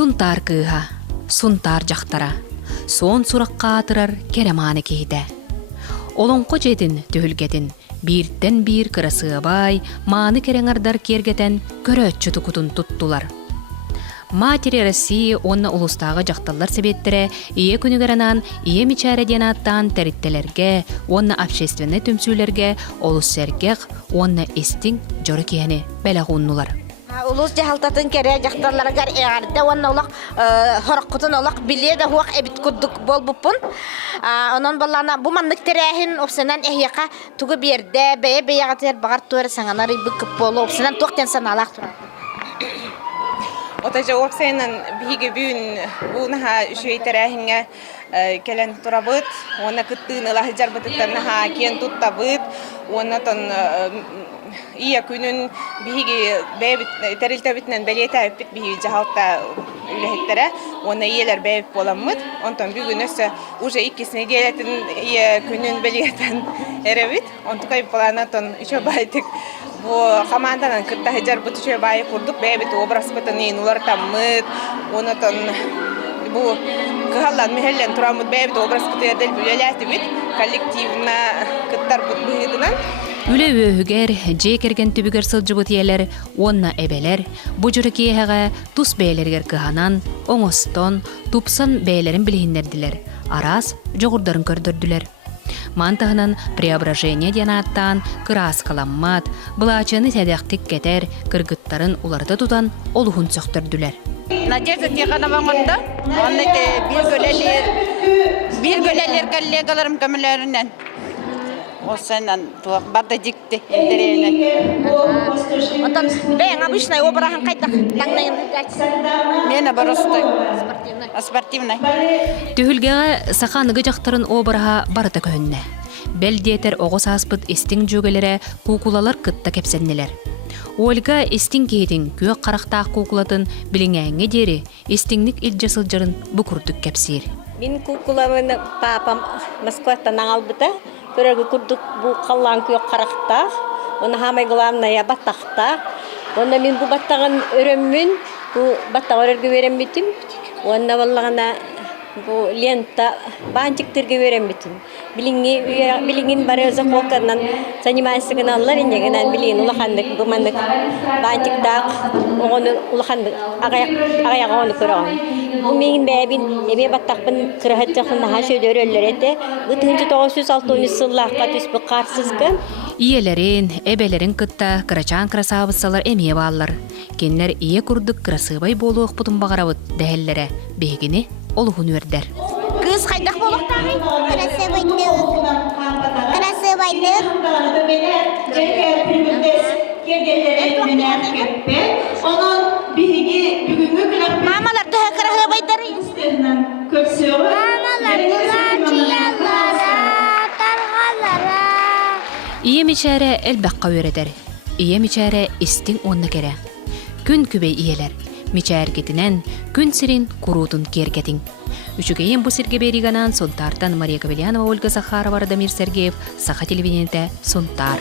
Сунтар кыыха, сунтар жақтара, сон сураққа атырар кереманы кейді. Олонқо жедін түйілгетін, бірден бір кырасыабай, маны кереңардар кергетен көрөтчү тұкутын тұттулар. Матери Россия онна улустағы жақталар себеттері ие күнігіранан ие мичареден аттан тәриттелерге, онна общественный түмсүлерге, олуссергеқ, онна истин жоры кияны бәләғуннулар. Улус жахалтатын кере жақталарыгар эғарды, онна олақ хораққытын олақ биледі хуақ әбіт күддік бол бұппын. Онан балана bu manlık terəhin opsinan ehyaqa tuğu berdə bəyə qatır bağır tuğır sangana ribbi küp bolu opsinan tuğten sanalaq turar. Otaja opsinan bihige büyün bu naha şüy terəhinə kelen turabıt, ona kıttığını lahıcar batıktan naha kiyen tuttabıt, onatan iya günün bihige teriltä bitnen beliyete öpüt bihige jahalta ülehittere, ona iyeler beyip bolamıd, ondan bugün öse уже ikisini geletin iya günün beliyeten erevit, ondan kayıp bolanatan üçe baytık. Bu komandanın kıtta hıcar butu üçe bayı kurduk, beyip obraz bıtını ular tammıd, ondan bu kıhallan mihallen turamıd beyip obraz kıtı edel büyeleti bit, kollektivna kıttar but bıhıdınan. Үле өһүгер, жекерген түбігер сылжыбыт елер, онна әбелер, бұжыры кейхаға тус бәйлергер кыханан, оңостон, тупсан бәйлерін білігіндерділер, арас жоғырдарын көрдірділер. Мантығынан преображение денаттан, кырас каламмат, бұлачыны сәдәқтік кетер, кыргыттарын уларды тұтан олығын сөқтірділер. Надежда Тихановаңында, оны bir gölelер коллегаларым көмілерінен. Осынан барды дикти интернет. Ondan ben обычный обрахан қайтақ таңнайын Мен оборостой спортивный. Түхілгеға сақанығы жақтарын обыраға барыта көнне. Бәлдетер оғыз аспыт істің жөгелері кукулалар кытта кепсеннелер. Ольга істің кейдің көк қарақтақ кукулатын біліңәңе дері істіңнік илжасыл жырын бұкұрдық кепсер. Мен кукуламын папам Москваттан аңалбыта. Көрәгі күрдік бұл қалан көк қарақтақ, оны хамай главная баттақта. Онда мен бұл баттағын өріммін, бұл баттағы өрерге верембетім. Онда болағына бұл лента банчиктерге верембетім. Біліңін бары өзі қолқарынан занимайсығын алылар, енегінен білігін ұлақандық, бұмандық банчиктақ, оғыны ұлақандық, ағаяға оны көріған. Bu menin bäbin ebe battaqpın kırahatçaqın naha şöyle öröller ete. Bu 1960 yıllarga tüsbü qarsızgın. Iyelerin, ebelerin kıtta kıraçan kırasabıtsalar emeye bağlar. Kenler iye kurduk kırasıbay boluq butun bağıravıt dəhellere. Begini oluğun verder. Kız qaydak boluq tağın? Kırasıbaydık. Onun bihigi bugünkü günü Mamalar daha kırasıbaydır. Mamalar Iye miçare elbaqqa öğreder. Iye miçare istin onna kere. Gün kübey iyeler. Miçar getinen gün sirin kurutun kergetin. Üçügeyin bu sirge beriganan Sontar'tan Maria Gavelianova, Olga Zakharova, Radamir Sergeyev, Saha televideniye'de Sontar.